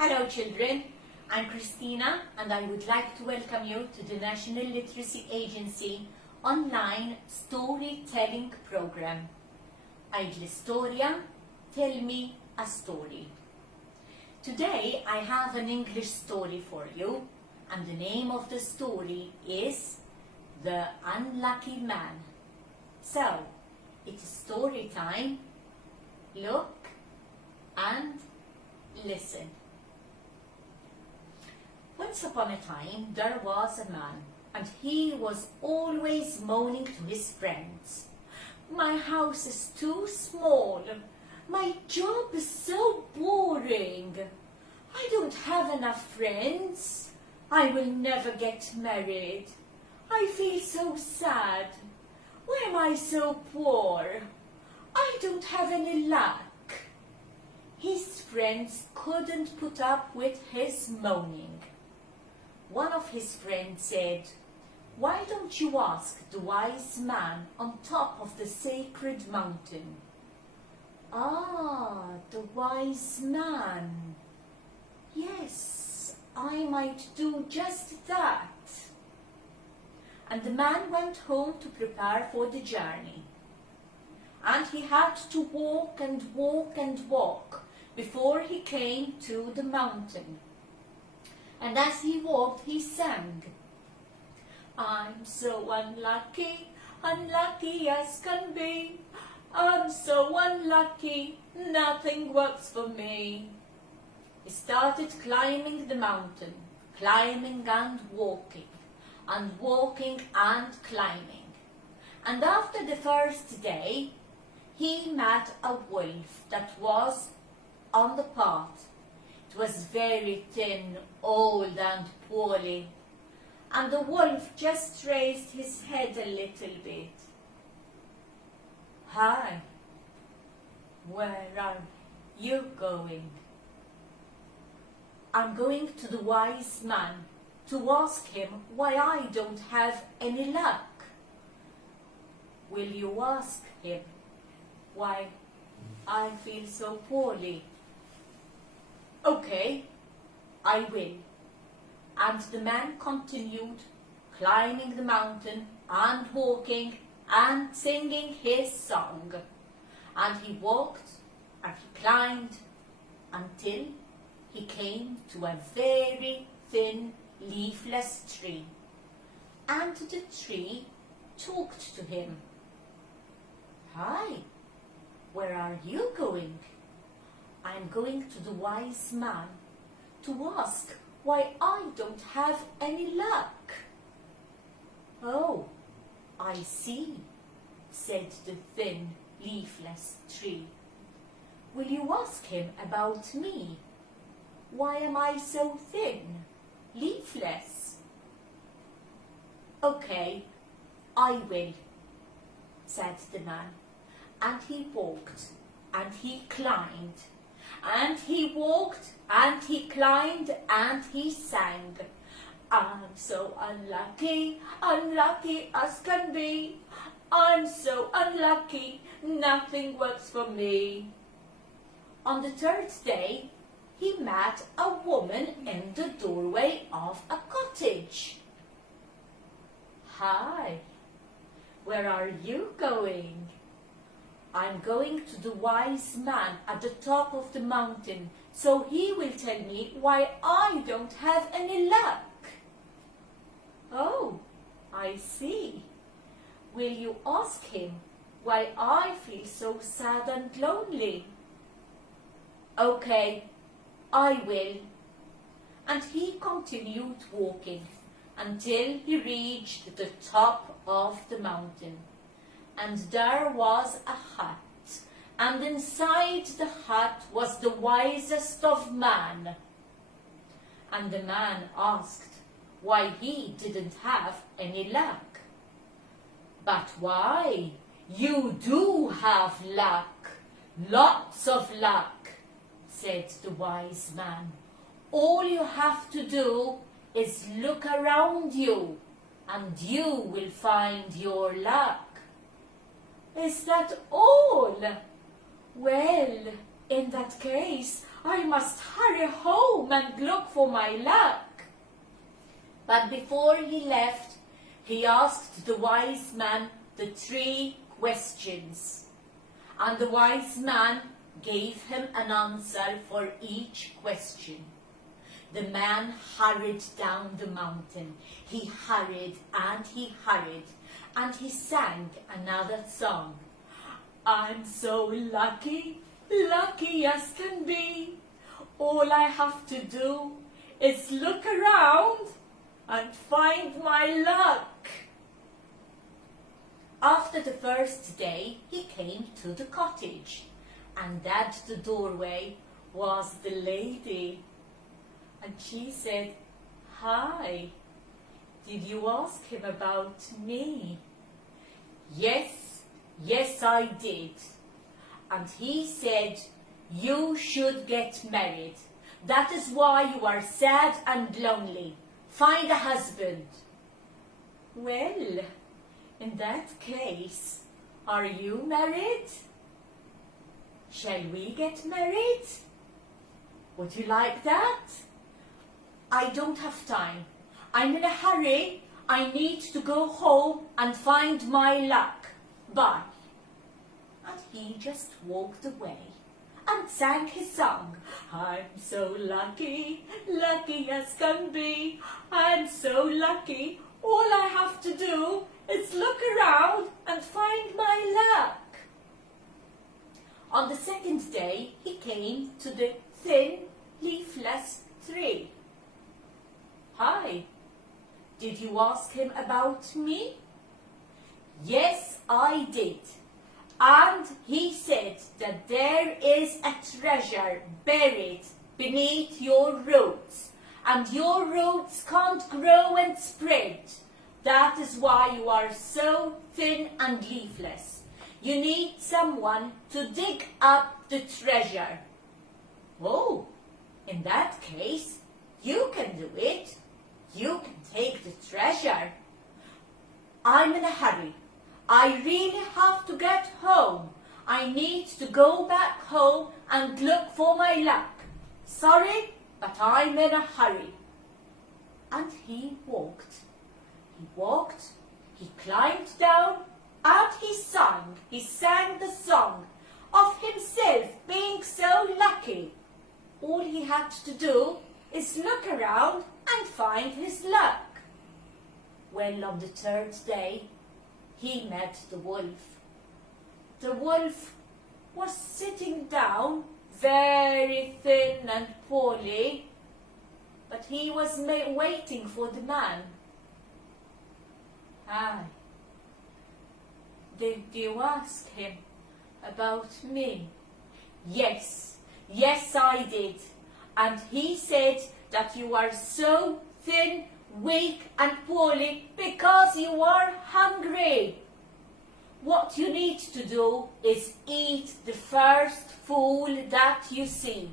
Hello children, I'm Christina and I would like to welcome you to the National Literacy Agency online storytelling program. Għidli Storja, tell me a story. Today I have an English story for you and the name of the story is The Unlucky Man. So, it's story time. Look and listen. Once upon a time there was a man and he was always moaning to his friends. My house is too small. My job is so boring. I don't have enough friends. I will never get married. I feel so sad. Why am I so poor? I don't have any luck. His friends couldn't put up with his moaning. One of his friends said, "Why don't you ask the wise man on top of the sacred mountain?" Ah, the wise man. Yes, I might do just that. And the man went home to prepare for the journey. And he had to walk and walk and walk before he came to the mountain. And as he walked, he sang, "I'm so unlucky, unlucky as can be. I'm so unlucky, nothing works for me." He started climbing the mountain, climbing and walking and climbing. And after the first day, he met a wolf that was on the path. It was very thin, old and poorly, and the wolf just raised his head a little bit. "Hi, where are you going?" "I'm going to the wise man to ask him why I don't have any luck." "Will you ask him why I feel so poorly?" "Okay, I will." And the man continued climbing the mountain and walking and singing his song. And he walked and he climbed until he came to a very thin, leafless tree. And the tree talked to him. "Hi, where are you going?" "I'm going to the wise man to ask why I don't have any luck." "Oh, I see," said the thin, leafless tree. "Will you ask him about me? Why am I so thin, leafless?" "Okay, I will," said the man. And he walked and he climbed. And he walked and he climbed and he sang, "I'm so unlucky, unlucky as can be. I'm so unlucky, nothing works for me." On the third day, he met a woman in the doorway of a cottage. "Hi, where are you going?" "I'm going to the wise man at the top of the mountain, so he will tell me why I don't have any luck." "Oh, I see. Will you ask him why I feel so sad and lonely?" "Okay, I will." And he continued walking until he reached the top of the mountain. And there was a hut, and inside the hut was the wisest of men. And the man asked why he didn't have any luck. "But why? You do have luck, lots of luck," said the wise man. "All you have to do is look around you, and you will find your luck." "Is that all? Well, in that case, I must hurry home and look for my luck." But before he left, he asked the wise man the 3 questions. And the wise man gave him an answer for each question. The man hurried down the mountain. He hurried and he hurried, and he sang another song. "I'm so lucky, lucky as can be. All I have to do is look around and find my luck." After the first day, he came to the cottage, and at the doorway was the lady. And she said, "Hi, did you ask him about me?" "Yes, yes I did. And he said, you should get married. That is why you are sad and lonely. Find a husband." "Well, in that case, are you married? Shall we get married? Would you like that?" "I don't have time. I'm in a hurry. I need to go home and find my luck. Bye." And he just walked away and sang his song. "I'm so lucky, lucky as can be. I'm so lucky. All I have to do is look around and find my luck." On the second day, he came to the thin, leafless tree. "Hi, did you ask him about me?" "Yes, I did. And he said that there is a treasure buried beneath your roots, and your roots can't grow and spread. That is why you are so thin and leafless. You need someone to dig up the treasure." "Oh, in that case, you can do it. You can take the treasure." "I'm in a hurry. I really have to get home. I need to go back home and look for my luck. Sorry, but I'm in a hurry." And he walked. He walked, he climbed down, and he sang. He sang the song of himself being so lucky. All he had to do is look around and find his luck. Well, on the third day, he met the wolf. The wolf was sitting down, very thin and poorly, but he was waiting for the man. "Hi, did you ask him about me?" "Yes, yes I did. And he said that you are so thin, weak and poorly because you are hungry. What you need to do is eat the first fool that you see."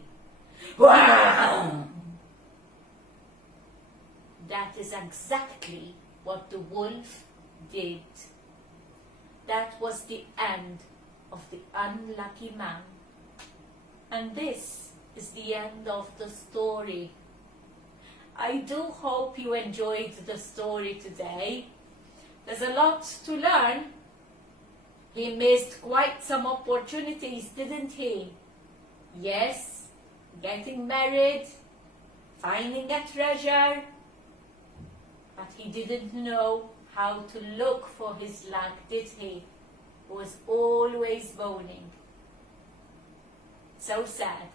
Wow! That is exactly what the wolf did. That was the end of the unlucky man. And this is the end of the story. I do hope you enjoyed the story today. There's a lot to learn. He missed quite some opportunities, didn't he? Yes, getting married, finding a treasure, but he didn't know how to look for his luck, did he? He was always moaning. So sad.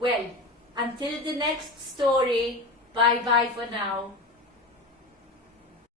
Well, until the next story, bye-bye for now.